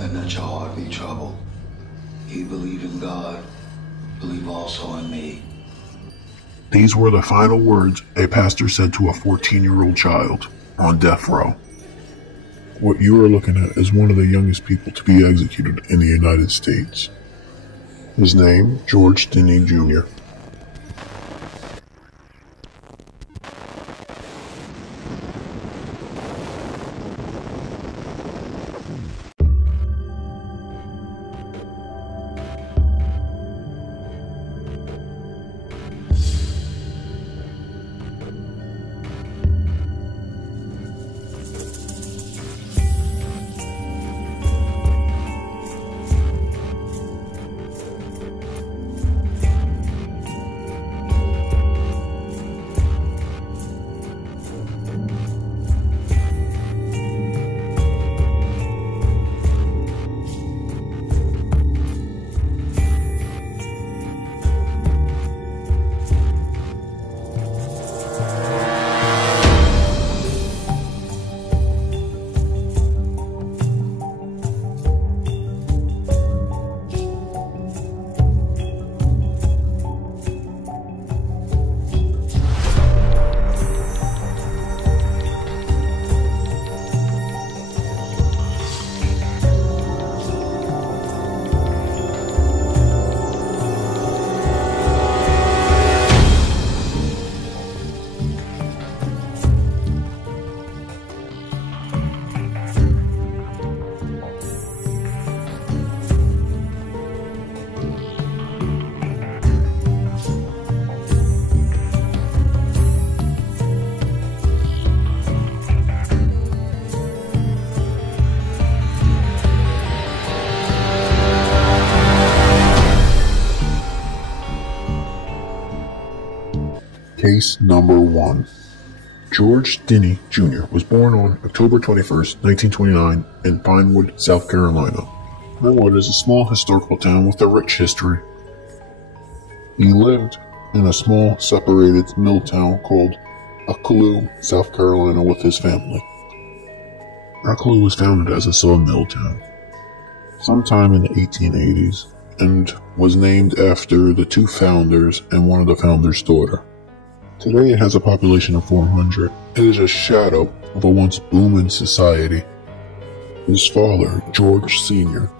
and let your heart be troubled. You believe in God, believe also in me. These were the final words a pastor said to a 14-year-old child on death row. What you are looking at is one of the youngest people to be executed in the United States. His name, George Stinney Jr. Case number 1. George Stinney Jr. was born on October 21st, 1929 in Pinewood, South Carolina. Pinewood is a small historical town with a rich history. He lived in a small separated mill town called Arcene, South Carolina with his family. Arcene was founded as a sawmill town sometime in the 1880s and was named after the two founders and one of the founders' daughter. Today it has a population of 400. It is a shadow of a once booming society. His father, George Sr.,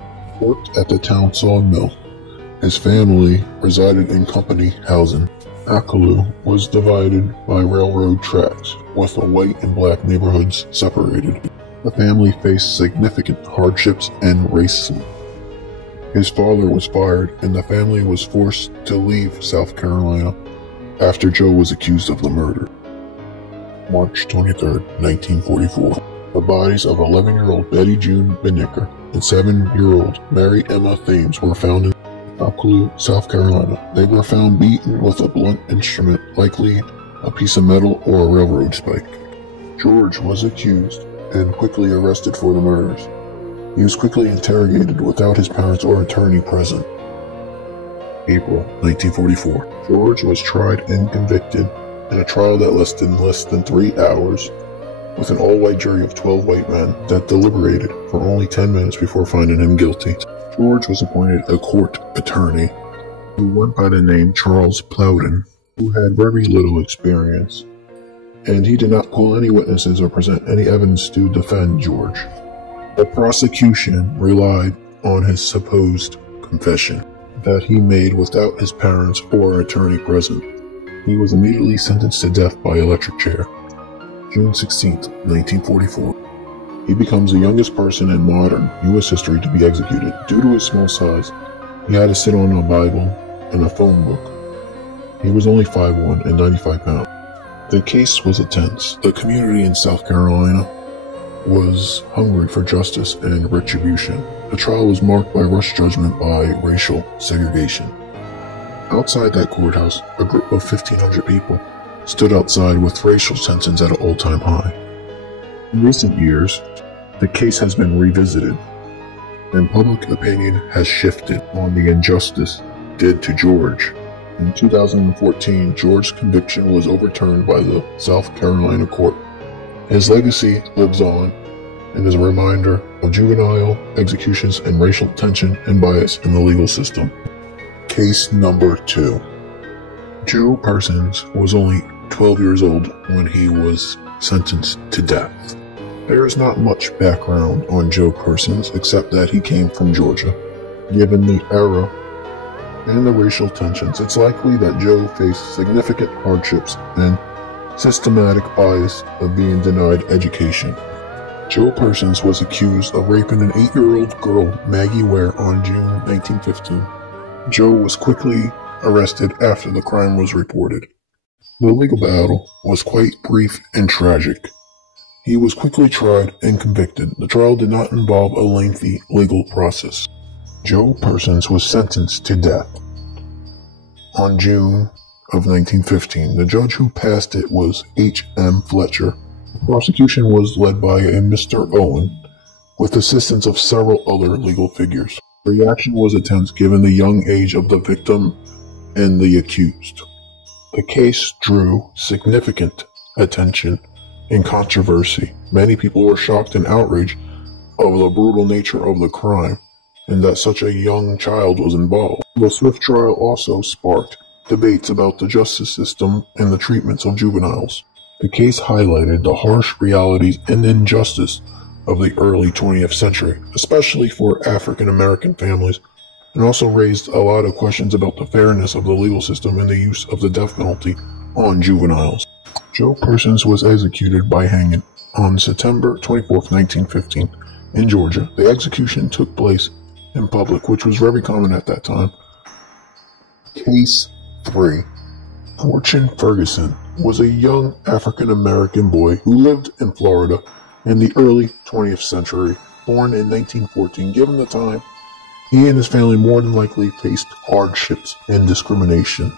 worked at the town sawmill. His family resided in company housing. Arcene was divided by railroad tracks, with the white and black neighborhoods separated. The family faced significant hardships and racism. His father was fired, and the family was forced to leave South Carolina after Joe was accused of the murder. March 23, 1944. The bodies of 11-year-old Betty June Benicker and 7-year-old Mary Emma Thames were found in Arcene, South Carolina. They were found beaten with a blunt instrument, likely a piece of metal or a railroad spike. George was accused and quickly arrested for the murders. He was quickly interrogated without his parents or attorney present. April 1944. George was tried and convicted in a trial that lasted less than 3 hours, with an all-white jury of 12 white men that deliberated for only 10 minutes before finding him guilty. George was appointed a court attorney who went by the name Charles Plowden, who had very little experience, and he did not call any witnesses or present any evidence to defend George. The prosecution relied on his supposed confession that he made without his parents or attorney present. He was immediately sentenced to death by electric chair. June 16, 1944. He becomes the youngest person in modern U.S. history to be executed. Due to his small size, he had to sit on a Bible and a phone book. He was only 5'1" and 95 pounds. The case was intense. The community in South Carolina was hungry for justice and retribution. The trial was marked by rush judgment by racial segregation. Outside that courthouse, a group of 1,500 people stood outside with racial tensions at an all-time high. In recent years, the case has been revisited, and public opinion has shifted on the injustice did to George. In 2014, George's conviction was overturned by the South Carolina court. His legacy lives on and is a reminder of juvenile executions and racial tension and bias in the legal system. Case number 2. Joe Persons was only 12 years old when he was sentenced to death. There is not much background on Joe Persons except that he came from Georgia. Given the era and the racial tensions, it's likely that Joe faced significant hardships and systematic bias of being denied education. Joe Persons was accused of raping an 8-year-old girl, Maggie Ware, on June 1915. Joe was quickly arrested after the crime was reported. The legal battle was quite brief and tragic. He was quickly tried and convicted. The trial did not involve a lengthy legal process. Joe Persons was sentenced to death on June of 1915. The judge who passed it was H.M. Fletcher. The prosecution was led by a Mr. Owen, with assistance of several other legal figures. The reaction was intense given the young age of the victim and the accused. The case drew significant attention and controversy. Many people were shocked and outraged over the brutal nature of the crime and that such a young child was involved. The swift trial also sparked debates about the justice system and the treatments of juveniles. The case highlighted the harsh realities and injustice of the early 20th century, especially for African American families, and also raised a lot of questions about the fairness of the legal system and the use of the death penalty on juveniles. Joe Persons was executed by hanging on September 24, 1915, in Georgia. The execution took place in public, which was very common at that time. Case 3. Fortune Ferguson was a young African-American boy who lived in Florida in the early 20th century, born in 1914. Given the time, he and his family more than likely faced hardships and discrimination.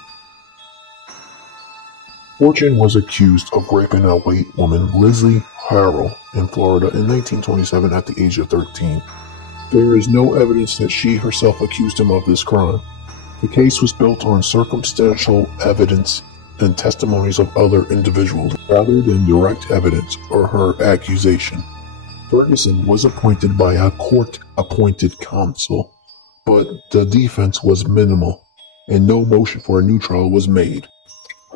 Fortune was accused of raping a white woman, Lizzie Harrell, in Florida in 1927 at the age of 13. There is no evidence that she herself accused him of this crime. The case was built on circumstantial evidence and testimonies of other individuals, rather than direct evidence or her accusation. Ferguson was appointed by a court-appointed counsel, but the defense was minimal, and no motion for a new trial was made.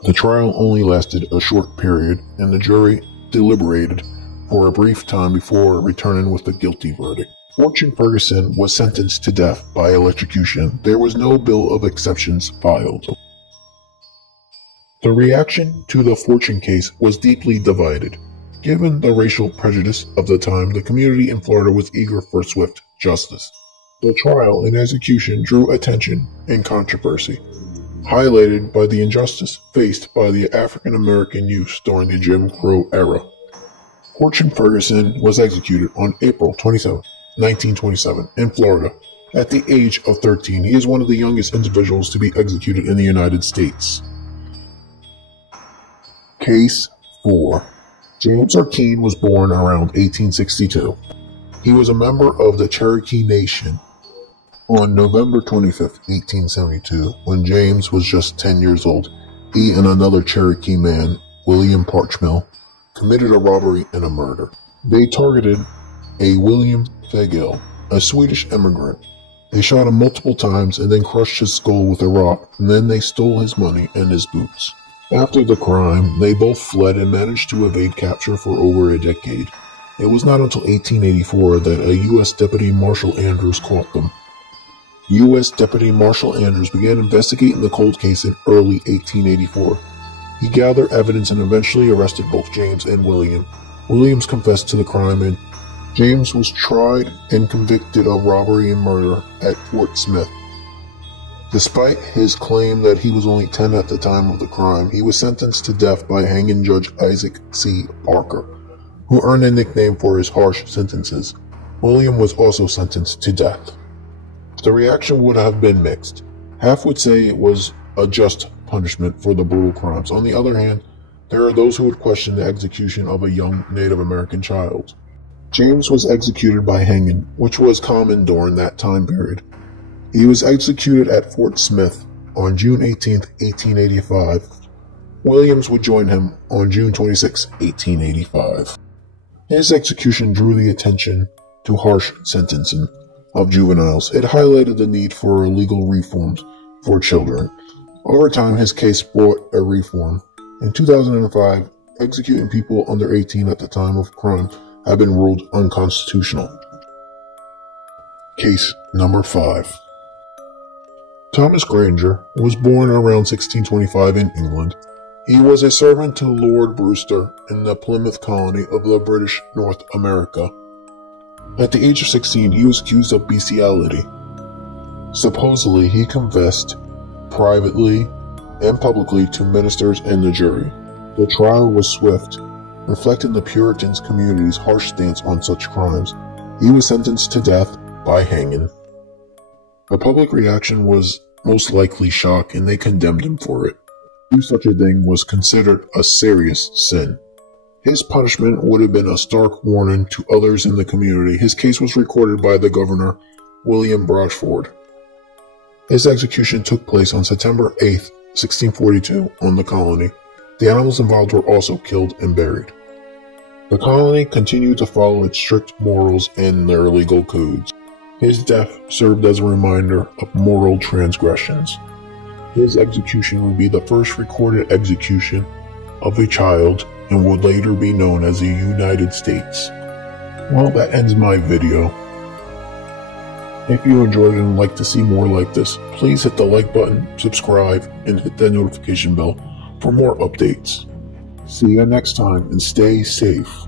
The trial only lasted a short period, and the jury deliberated for a brief time before returning with a guilty verdict. Fortune Ferguson was sentenced to death by electrocution. There was no bill of exceptions filed. The reaction to the Fortune case was deeply divided. Given the racial prejudice of the time, the community in Florida was eager for swift justice. The trial and execution drew attention and controversy, highlighted by the injustice faced by the African American youth during the Jim Crow era. Fortune Ferguson was executed on April 27, 1927, in Florida, at the age of 13. He is one of the youngest individuals to be executed in the United States. Case 4. James Arcene was born around 1862. He was a member of the Cherokee Nation. On November 25, 1872, when James was just 10 years old, he and another Cherokee man, William Parchmill, committed a robbery and a murder. They targeted a William Fagel, a Swedish immigrant. They shot him multiple times and then crushed his skull with a rock, and then they stole his money and his boots. After the crime, they both fled and managed to evade capture for over a decade. It was not until 1884 that a U.S. Deputy Marshal Andrews caught them. U.S. Deputy Marshal Andrews began investigating the cold case in early 1884. He gathered evidence and eventually arrested both James and William. Williams confessed to the crime, and James was tried and convicted of robbery and murder at Fort Smith. Despite his claim that he was only 10 at the time of the crime, he was sentenced to death by hanging Judge Isaac C. Parker, who earned a nickname for his harsh sentences. William was also sentenced to death. The reaction would have been mixed. Half would say it was a just punishment for the brutal crimes. On the other hand, there are those who would question the execution of a young Native American child. James was executed by hanging, which was common during that time period. He was executed at Fort Smith on June 18, 1885. Williams would join him on June 26, 1885. His execution drew the attention to harsh sentencing of juveniles. It highlighted the need for legal reforms for children. Over time, his case brought a reform. In 2005, executing people under 18 at the time of crime had been ruled unconstitutional. Case number 5. Thomas Granger was born around 1625 in England. He was a servant to Lord Brewster in the Plymouth Colony of the British North America. At the age of 16, he was accused of bestiality. Supposedly, he confessed privately and publicly to ministers and the jury. The trial was swift, reflecting the Puritan community's harsh stance on such crimes. He was sentenced to death by hanging. The public reaction was most likely shock, and they condemned him for it. To do such a thing was considered a serious sin. His punishment would have been a stark warning to others in the community. His case was recorded by the governor, William Brochford. His execution took place on September 8, 1642, on the colony. The animals involved were also killed and buried. The colony continued to follow its strict morals and their legal codes. His death served as a reminder of moral transgressions. His execution would be the first recorded execution of a child and would later be known as the United States. Well, that ends my video. If you enjoyed it and would like to see more like this, please hit the like button, subscribe, and hit that notification bell for more updates. See you next time and stay safe.